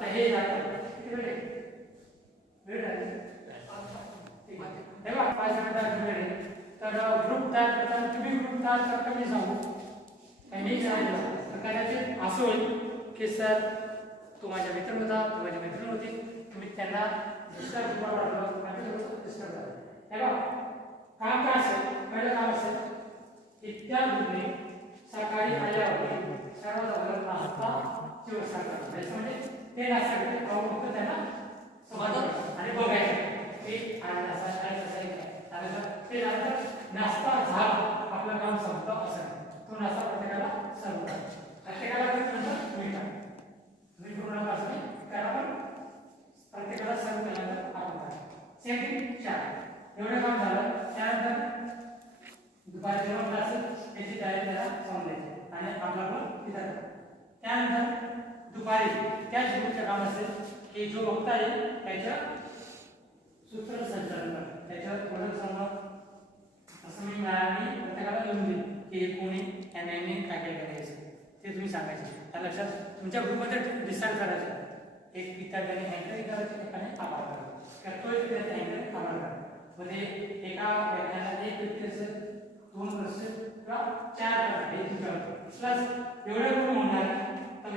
आता हे झालं किती वेळ आहे? वेळ आहे हे बघा 5 मिनिटात वेळ आहे. तर ग्रुप तयार करताना तुम्ही ग्रुप तयार करता मी सांगू काही सांगितलं तर कदाचित असं होईल की सर तू माझ्या मित्र होता, तू माझी मैत्रीण होती, तुम्ही त्यांना दुसऱ्या ग्रुपवर वाढवलं आणि डिस्टर्ब झालं. हे बघा काम काय असेल, पहिलं काम असेल की त्या ग्रुपने सकाळी आल्यावर सर्वात अगोदर नाश्ता व्यवस्था करायची. म्हणजे ते नाश्ता करते फक्त त्यांना समजत आणि बघायचं की आज नाश्ता काय कसं आहे ते नंतर नाश्ता झाला आपलं काम संपलं असं तो नाश्ता प्रत्येकाला सर्व करा. प्रत्येकाला तुम्ही पूर्ण पासून त्याला पण प्रत्येकाला सर्व केल्यानंतर आपण करा. सेम थिंग 4 एवढं काम झालं. त्यानंतर दुपारी जेवण क्लासेस याची तयारी त्याला समजायची आणि आपला पण तिथं. त्यानंतर दुपारी त्याच ग्रुपचं काम असेल की जो वक्ता आहे त्याच्या सूत्रसंचालन करा. त्याच्यावर थोडं सांगा असं मी प्रत्येकाला लिहून देईन की हे कोणी यांनी काय काय करायचं ते तुम्ही सांगायचे. त्या लक्षात तुमच्या ग्रुपमध्ये डिसाईड करायचं. एक विद्यार्थ्याने अँकरिंग करायचं, एकाने आभार करायचं. करतोय विद्यार्थी अँकरिंग आभार करायचं. म्हणजे एका व्याख्यानात एक व्यक्ती असेल, 2 असेल किंवा 4 हे प्लस एवढे कोण होणार तर